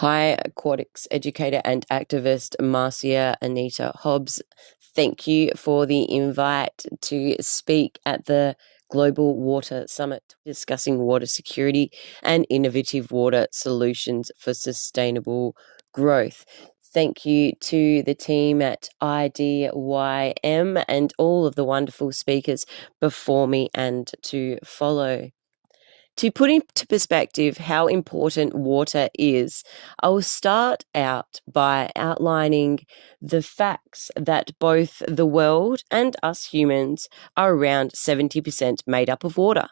Hi, aquatics educator and activist Marcia, Anita, Hobbs. Thank you for the invite to speak at the Global Water Summit discussing water security and innovative water solutions for sustainable growth. Thank you to the team at IDYM and all of the wonderful speakers before me and to follow. To put into perspective how important water is, I will start out by outlining the facts that both the world and us humans are around 70% made up of water.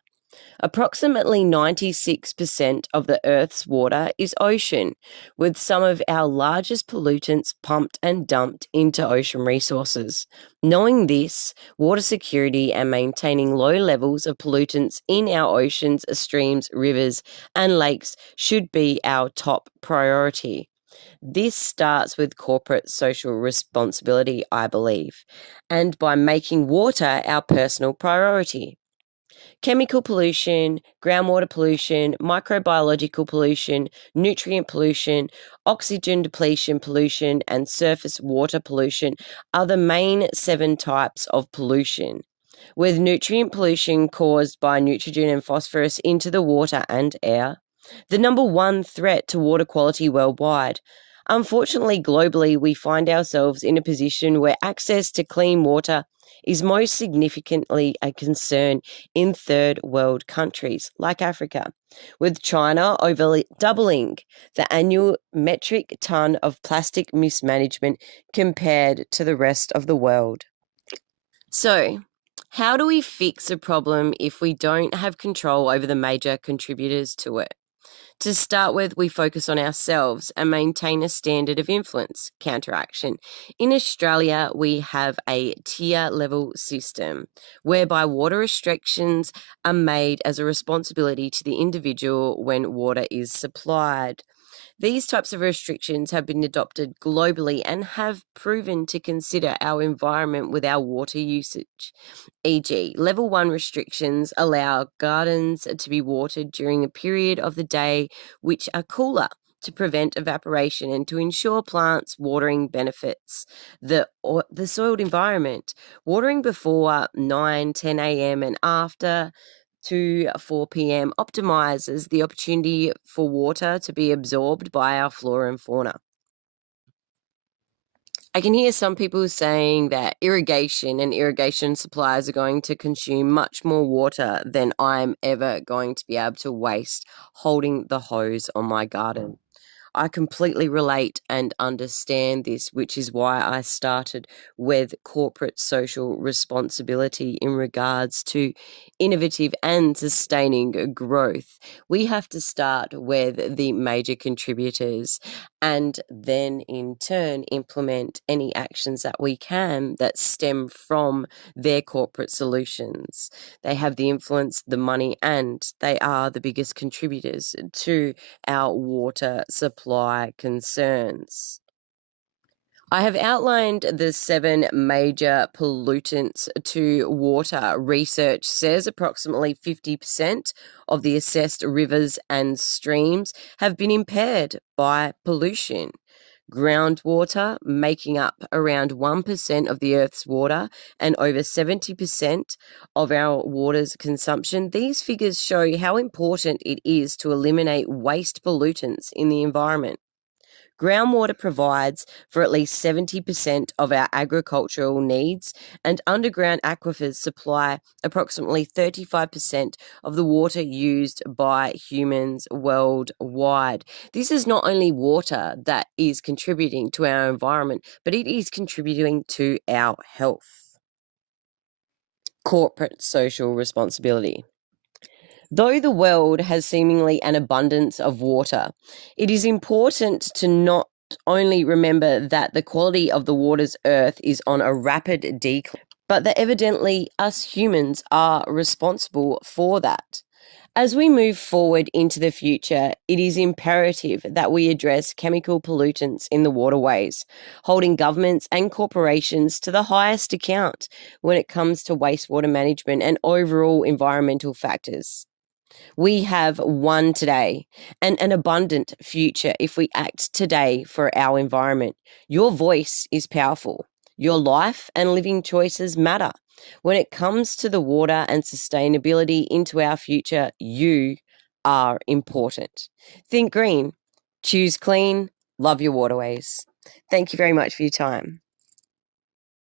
Approximately 96% of the Earth's water is ocean, with some of our largest pollutants pumped and dumped into ocean resources. Knowing this, water security and maintaining low levels of pollutants in our oceans, streams, rivers, and lakes should be our top priority. This starts with corporate social responsibility, I believe, and by making water our personal priority. Chemical pollution, groundwater pollution, microbiological pollution, nutrient pollution, oxygen depletion pollution, and surface water pollution are the main 7 types of pollution, with nutrient pollution caused by nitrogen and phosphorus into the water and air, the number 1 threat to water quality worldwide. Unfortunately, globally, we find ourselves in a position where access to clean water is most significantly a concern in third world countries like Africa, with China over doubling the annual metric ton of plastic mismanagement compared to the rest of the world. So, how do we fix a problem if we don't have control over the major contributors to it? To start with, we focus on ourselves and maintain a standard of influence counteraction. In Australia, we have a tier level system whereby water restrictions are made as a responsibility to the individual when water is supplied. These types of restrictions have been adopted globally and have proven to consider our environment with our water usage. E.g., level 1 restrictions allow gardens to be watered during a period of the day which are cooler to prevent evaporation and to ensure plants watering benefits the soiled environment. Watering before 9-10 a.m. and after 4 p.m. optimizes the opportunity for water to be absorbed by our flora and fauna. I can hear some people saying that irrigation and irrigation supplies are going to consume much more water than I'm ever going to be able to waste holding the hose on my garden. I completely relate and understand this, which is why I started with corporate social responsibility in regards to innovative and sustaining growth. We have to start with the major contributors and then in turn implement any actions that we can that stem from their corporate solutions. They have the influence, the money, and they are the biggest contributors to our water supply concerns. I have outlined the 7 major pollutants to water. Research says approximately 50% of the assessed rivers and streams have been impaired by pollution. Groundwater, making up around 1% of the Earth's water and over 70% of our water's consumption. These figures show how important it is to eliminate waste pollutants in the environment. Groundwater provides for at least 70% of our agricultural needs, and underground aquifers supply approximately 35% of the water used by humans worldwide. This is not only water that is contributing to our environment, but it is contributing to our health. Corporate social responsibility. Though the world has seemingly an abundance of water, it is important to not only remember that the quality of the water's earth is on a rapid decline, but that evidently us humans are responsible for that. As we move forward into the future, it is imperative that we address chemical pollutants in the waterways, holding governments and corporations to the highest account when it comes to wastewater management and overall environmental factors. We have one today and an abundant future if we act today for our environment. Your voice is powerful. Your life and living choices matter. When it comes to the water and sustainability into our future, you are important. Think green, choose clean, love your waterways. Thank you very much for your time.